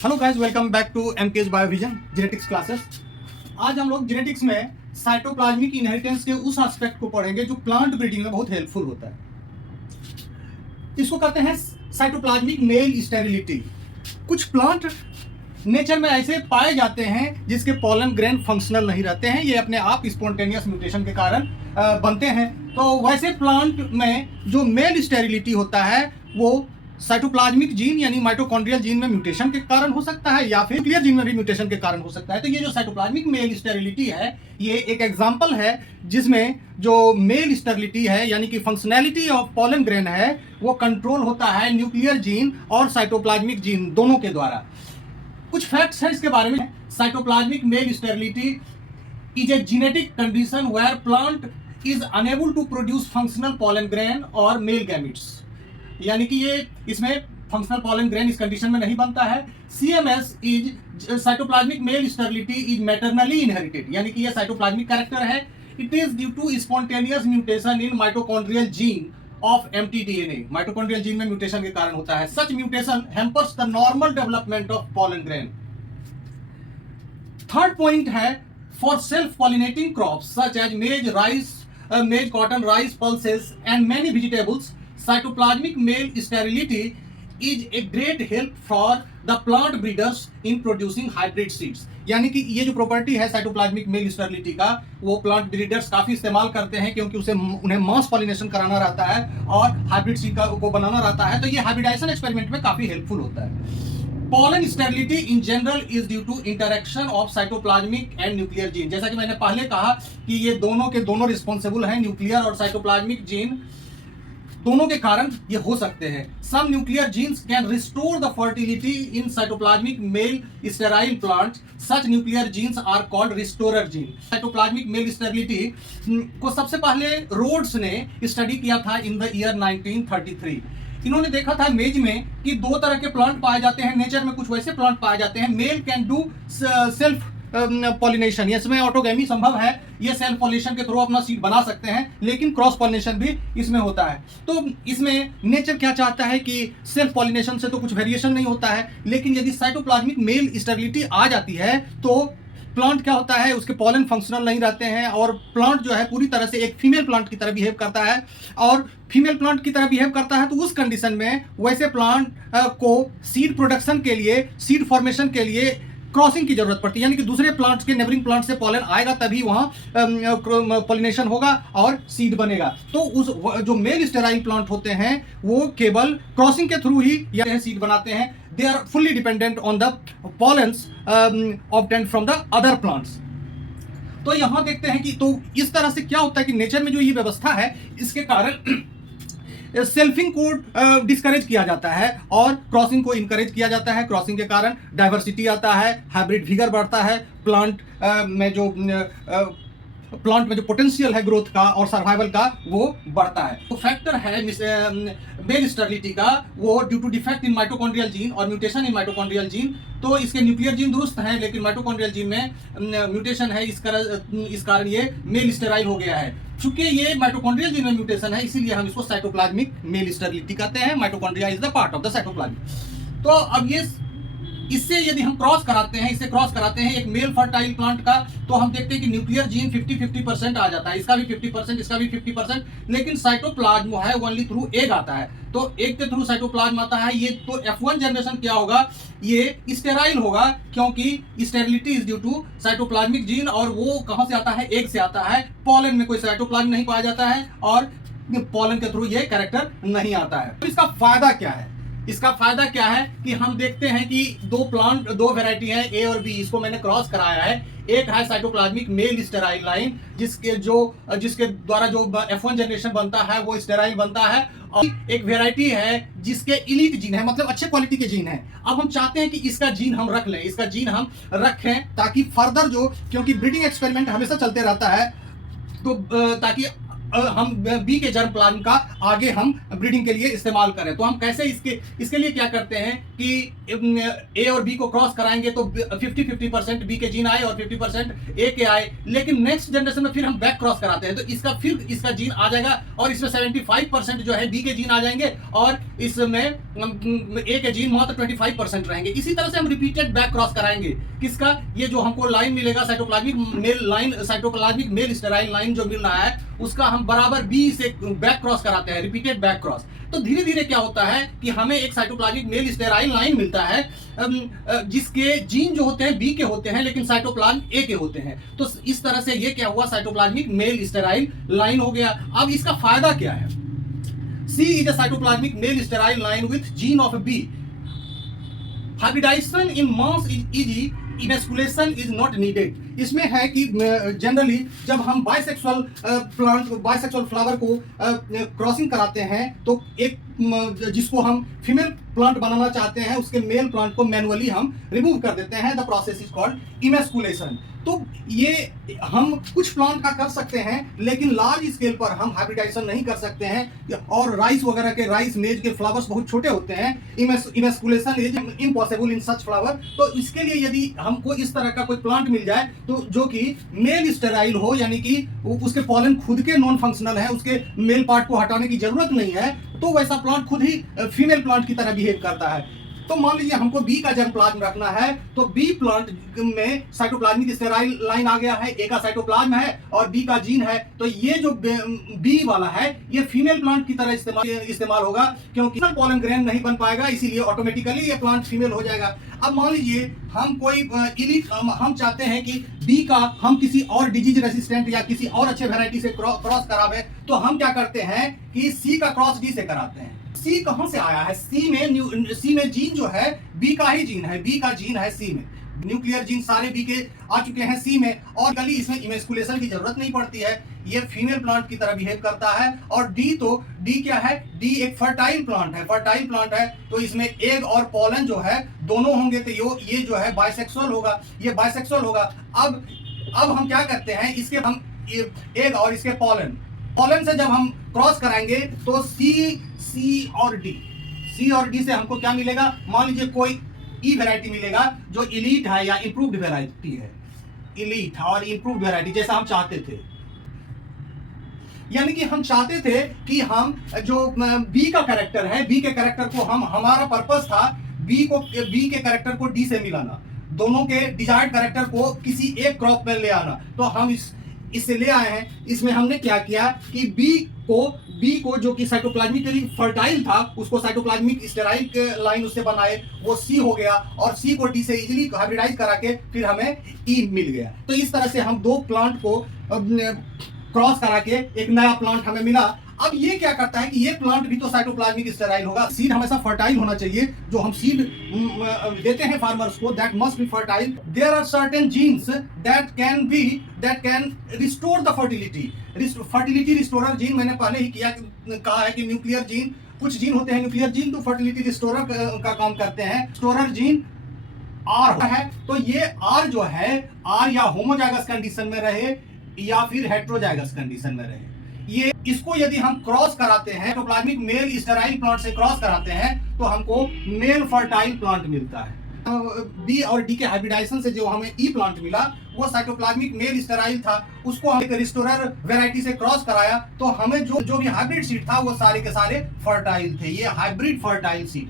Hello guys, welcome back to MKS Biovision genetics classes. आज हम लोग जेनेटिक्स में साइटोप्लाज्मिक इनहेरिटेंस के उस एस्पेक्ट को पढ़ेंगे जो प्लांट ब्रीडिंग में बहुत हेल्पफुल होता है। इसको कहते हैं साइटोप्लाज्मिक मेल स्टेरिलिटी। कुछ प्लांट नेचर में ऐसे पाए जाते हैं जिसके पॉलन ग्रेन फंक्शनल नहीं रहते हैं, ये अपने आप स्पॉन्टेनियस म्यूटेशन के कारण बनते हैं। तो वैसे प्लांट में जो मेल स्टेरिलिटी होता है वो साइटोप्लाज्मिक जीन यानी माइटोकॉन्ड्रियल जीन में म्यूटेशन के कारण हो सकता है या फिर न्यूक्लियर जीन में भी म्यूटेशन के कारण हो सकता है। तो ये जो साइटोप्लाज्मिक मेल स्टेरिलिटी है ये एक एग्जांपल है जिसमें जो मेल स्टेरिलिटी है यानी कि फंक्शनैलिटी ऑफ पॉलन ग्रेन है वो कंट्रोल होता है न्यूक्लियर जीन और साइटोप्लाज्मिक जीन दोनों के द्वारा। कुछ फैक्ट्स हैं इसके बारे में। Cytoplasmic male sterility is a genetic condition where plant is unable to produce functional pollen grain और मेल गैमेट्स, यानी कि ये इसमें फंक्शनल पॉलन ग्रेन इस कंडीशन में नहीं बनता है। CMS is cytoplasmic male sterility is maternally inherited, यानी कि ये साइटोप्लाज्मिक कैरेक्टर है। It is due to spontaneous mutation in mitochondrial gene of mtDNA, mitochondrial gene में म्यूटेशन के कारण होता है। Such mutation hampers the normal development of pollen grain. Third point है for self pollinating crops such as maize, rice, maize, cotton, rice, pulses and many vegetables, cytoplasmic male sterility is a great help for the plant breeders in producing hybrid seeds। यानी कि ये जो property है cytoplasmic male sterility का वो plant breeders काफी इस्तेमाल करते हैं क्योंकि उन्हें मास पॉलिनेशन कराना रहता है और हाइब्रिड सीड को बनाना रहता है। तो ये हाइब्रिडाइजेशन एक्सपेरिमेंट में काफी हेल्पफुल होता है। Pollen sterility in general is due to interaction of cytoplasmic and nuclear gene. जैसा कि मैंने पहले कहा कि ये दोनों के दोनों रिस्पॉन्सिबल हैं, न्यूक्लियर और साइटोप्लाज्मिक जीन दोनों के कारण ये हो सकते हैं। Some nuclear genes can restore the fertility in cytoplasmic male sterile plant. Such nuclear genes are called restorer gene. Cytoplasmic male sterility को सबसे पहले रोड्स ने स्टडी किया था इन द ईयर 1933। इन्होंने देखा था मेज में कि दो तरह के प्लांट पाए जाते हैं नेचर में। कुछ वैसे प्लांट पाए जाते हैं mail can do self pollination, इसमें ऑटोगेमी संभव है, ये सेल्फ पॉलिनेशन के थ्रू अपना सीड बना सकते हैं, लेकिन क्रॉस पॉलिनेशन भी इसमें होता है। तो इसमें नेचर क्या चाहता है कि सेल्फ पॉलिनेशन से तो कुछ वेरिएशन नहीं होता है, लेकिन यदि साइटोप्लाज्मिक मेल स्टेरिलिटी आ जाती है तो प्लांट क्या होता है, उसके पॉलन फंक्शनल नहीं रहते हैं और प्लांट जो है पूरी तरह से एक फीमेल प्लांट की तरह बिहेव करता है। और फीमेल प्लांट की तरह बिहेव करता है तो उस कंडीशन में वैसे प्लांट को सीड प्रोडक्शन के लिए, सीड फॉर्मेशन के लिए क्रॉसिंग की जरूरत पड़ती है, यानी कि दूसरे प्लांट्स के नेबरिंग प्लांट से पॉलन आएगा तभी वहां पॉलिनेशन होगा और सीड बनेगा। तो उस जो मेल स्टेराइल प्लांट होते हैं वो केवल क्रॉसिंग के थ्रू ही यह सीड बनाते हैं। They are fully dependent on the pollens obtained from the other plants. तो यहां देखते हैं कि तो इस तरह से क्या होता है कि नेचर में जो ये व्यवस्था है इसके कारण सेल्फिंग को डिस्करेज किया जाता है और क्रॉसिंग को इनकरेज किया जाता है। क्रॉसिंग के कारण डाइवर्सिटी आता है, हाइब्रिड विगर बढ़ता है, प्लांट में जो पोटेंशियल है ग्रोथ का और सर्वाइवल का वो बढ़ता है। तो फैक्टर है मेल स्टेरिलिटी का वो due to defect in mitochondrial gene और म्यूटेशन इन माइटोकॉन्ड्रियल जीन। तो इसके न्यूक्लियर जीन दुरुस्त हैं लेकिन माइटोकॉन्ड्रियल जीन में म्यूटेशन है, इस कारण ये मेल स्टेराइल हो गया है। चूंकि ये माइटोकॉन्ड्रियल जीन में म्यूटेशन है इसीलिए हम इसको साइटोप्लाज्मिक मेल स्टेरिलिटी कहते हैं। Mitochondria is the part of the cytoplasm. तो अब ये इससे यदि हम क्रॉस कराते हैं एक मेल फर्टाइल प्लांट का तो हम देखते हैं कि न्यूक्लियर जीन 50-50% आ जाता है, इसका भी 50%, इसका भी 50%, लेकिन साइटोप्लाज्म है ओनली थ्रू एग आता है। तो एग के थ्रू साइटोप्लाज्म आता है। ये तो F1 जनरेशन क्या होगा, ये स्टेराइल होगा क्योंकि sterility is due to cytoplasmic gene. और वो कहां से आता है, एग से आता है। पॉलन में कोई साइटोप्लाज्म नहीं पाया जाता है और पॉलन के थ्रू ये कैरेक्टर नहीं आता है। तो इसका फायदा क्या है, इसका फायदा क्या है कि हम देखते हैं कि दो वैरायटी है ए और बी, इसको मैंने क्रॉस कराया है। एक है साइटोप्लाज्मिक मेल स्टेराइल लाइन जिसके द्वारा जो F1 जनरेशन बनता है वो स्टेराइल बनता है, और एक वैरायटी है जिसके इलीट जीन है, मतलब अच्छे क्वालिटी के जीन है। अब हम चाहते हैं कि इसका जीन हम रख लें, इसका जीन हम रखें ताकि फर्दर क्योंकि ब्रीडिंग एक्सपेरिमेंट हमेशा चलते रहता है तो ताकि हम बी के जर्म प्लाज्म का आगे हम ब्रीडिंग के लिए इस्तेमाल करें। तो हम कैसे इसके लिए क्या करते हैं कि ए और बी को क्रॉस कराएंगे तो 50-50% बी के जीन आए और 50% ए के आए, लेकिन नेक्स्ट जनरेशन में फिर हम बैक क्रॉस कराते हैं तो इसका जीन आ जाएगा और इसमें 75% जो है बी के जीन आ जाएंगे और इसमें ए के जीन मात्र 25% रहेंगे। इसी तरह से हम रिपीटेड बैक क्रॉस कराएंगे। किसका? ये जो हमको लाइन मिलेगा cytoplasmic mail line, cytoplasmic male sterile line जो मिल रहा है उसका हम बराबर बी से बैक क्रॉस कराते हैं, रिपीटेड बैक क्रॉस। तो धीरे धीरे क्या होता है कि हमें एक साइटोप्लाज्मिक मेल स्टेराइल लाइन मिलता है जिसके जीन जो होते हैं बी के होते हैं लेकिन साइटोप्लाज्म ए के होते हैं। तो इस तरह से ये क्या हुआ, साइटोप्लाज्मिक मेल स्टेराइल लाइन हो गया। अब इसका फायदा क्या है? C is a cytoplasmic male sterile line with gene of B. Hybridization in mass is easy, emasculation is not needed. इसमें है कि जनरली जब हम बाइसेक्सुअल फ्लावर को क्रॉसिंग कराते हैं तो एक जिसको हम फीमेल प्लांट बनाना चाहते हैं उसके मेल प्लांट को मैनुअली हम रिमूव कर देते हैं। The process is called emasculation. तो ये हम कुछ प्लांट का कर सकते हैं लेकिन लार्ज स्केल पर हम हाइब्रिडाइजेशन नहीं कर सकते हैं और राइस वगैरह के राइस मेज के फ्लावर्स बहुत छोटे होते हैं। Emasculation is impossible in such flower. तो इसके लिए यदि हमको इस तरह का कोई प्लांट मिल जाए तो जो कि मेल स्टेराइल हो, यानी कि उसके पॉलन खुद के नॉन फंक्शनल है, उसके मेल पार्ट को हटाने की जरूरत नहीं है, तो वैसा प्लांट खुद ही फीमेल प्लांट की तरह बिहेव करता है। तो मान लीजिए हमको बी का जर्म प्लाज्म रखना है तो बी प्लांट में साइटोप्लाज्मिक स्टेराइल लाइन आ गया है, ए का साइटोप्लाज्म है और बी का जीन है। तो ये जो बी वाला है ये फीमेल प्लांट की तरह इस्तेमाल होगा क्योंकि पॉलन ग्रेन नहीं बन पाएगा, इसीलिए ऑटोमेटिकली ये प्लांट फीमेल हो जाएगा। अब मान लीजिए हम कोई हम चाहते हैं कि बी का हम किसी और डिजीज रेसिस्टेंट या किसी और अच्छे वेराइटी से क्रॉस करावे, तो हम क्या करते हैं कि सी का क्रॉस डी से कराते हैं। सी कहां से आया है? सी में जीन जो है बी का ही जीन है, बी का जीन है सी में। न्यूक्लियर जीन सारे बी के आ चुके हैं सी में और कली इसमें इमेस्कुलेशन की जरूरत नहीं पड़ती है, ये फीमेल प्लांट की तरह बिहेव करता है। और डी क्या है? डी एक फर्टाइल प्लांट है, फर्टाइल प्लांट है तो इसमें एग और पॉलन जो है दोनों होंगे तो ये जो है बाइसेक्सुअल होगा, ये बाइसेक्सुअल होगा। अब हम क्या करते हैं, इसके हम एग और इसके पॉलन से जब हम क्रॉस कराएंगे तो सी और डी से हमको क्या मिलेगा? मान लीजिए कोई ई वैरायटी मिलेगा जो इलीट है या इंप्रूव्ड वैरायटी है, इलीट और इंप्रूव्ड वैरायटी जैसा हम चाहते थे। यानी कि हम चाहते थे कि हम जो बी का कैरेक्टर है, बी के कैरेक्टर को हमारा पर्पस था बी के कैरेक्टर को डी से मिलाना, दोनों के डिजायर्ड कैरेक्टर को किसी एक क्रॉप में ले आना। तो हम इससे ले आए हैं। इसमें हमने क्या किया कि बी को जो कि साइटोप्लाज्मिकली फर्टाइल था उसको साइटोप्लाज्मिक स्टेराइल लाइन उससे बनाए, वो सी हो गया और सी को डी से इजीली हाइब्रिडाइज करा के फिर हमें ई मिल गया। तो इस तरह से हम दो प्लांट को क्रॉस करा के एक नया प्लांट हमें मिला। अब ये क्या करता है कि ये प्लांट भी तो साइटोप्लाज्मिक स्टेराइल होगा। सीड हमेशा फर्टाइल होना चाहिए, जो हम सीड देते हैं फार्मर्स को, that must be fertile. There are certain genes that can restore the fertility. Fertility restorer gene मैंने पहले ही कहा है कि न्यूक्लियर जीन, कुछ जीन होते हैं न्यूक्लियर जीन तो फर्टिलिटी रिस्टोरर का काम करते हैं। रिस्टोरर जीन आर है तो ये आर जो है, आर या होमोजाइगस कंडीशन में रहे या फिर हेट्रोजाइगस कंडीशन में रहे। ये इसको यदि हम क्रॉस कराते हैं तो प्लाज्मिक मेल स्टेराइल प्लांट से क्रॉस कराते हैं तो हमको मेल फर्टाइल प्लांट मिलता है। बी और डी के हाइब्रिडाइजेशन से जो हमें ई प्लांट मिला वो साइटोप्लाज्मिक मेल स्टेराइल था, उसको हम एक रिस्टोरर वैरायटी से क्रॉस कराया तो हमें जो भी हाइब्रिड सीड था वो सारे के सारे फर्टाइल थे। ये हाइब्रिड फर्टाइल सीड।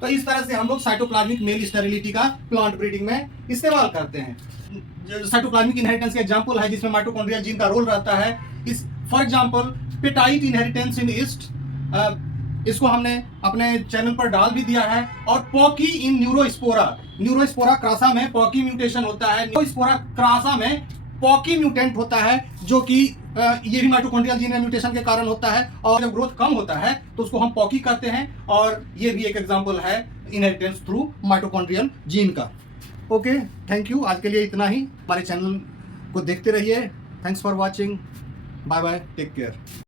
तो इस तरह से हम लोग साइटोप्लाज्मिक मेल स्टेरिलिटी का प्लांट ब्रीडिंग में इस्तेमाल करते हैं। साइटोप्लाज्मिक इनहेरिटेंस का एग्जांपल है जिसमें माइटोकॉन्ड्रियल जीन का रोल रहता है। इस for example petite inheritance in east, इसको हमने अपने चैनल पर डाल भी दिया है। और पॉकी इन न्यूरोस्पोरा क्रासा में पॉकी म्यूटेशन होता है। न्यूरोस्पोरा क्रासा में पॉकी म्यूटेंट होता है जो कि ये भी माइटोकॉन्ड्रियल जीन म्यूटेशन के कारण होता है और जब ग्रोथ कम होता है तो उसको हम पॉकी करते हैं और ये भी एक एग्जांपल है इनहेरिटेंस थ्रू माइटोकॉन्ड्रियल जीन का। Okay, thank you. आज के लिए इतना ही। हमारे चैनल को देखते रहिए। Thanks for watching. Bye bye, take care.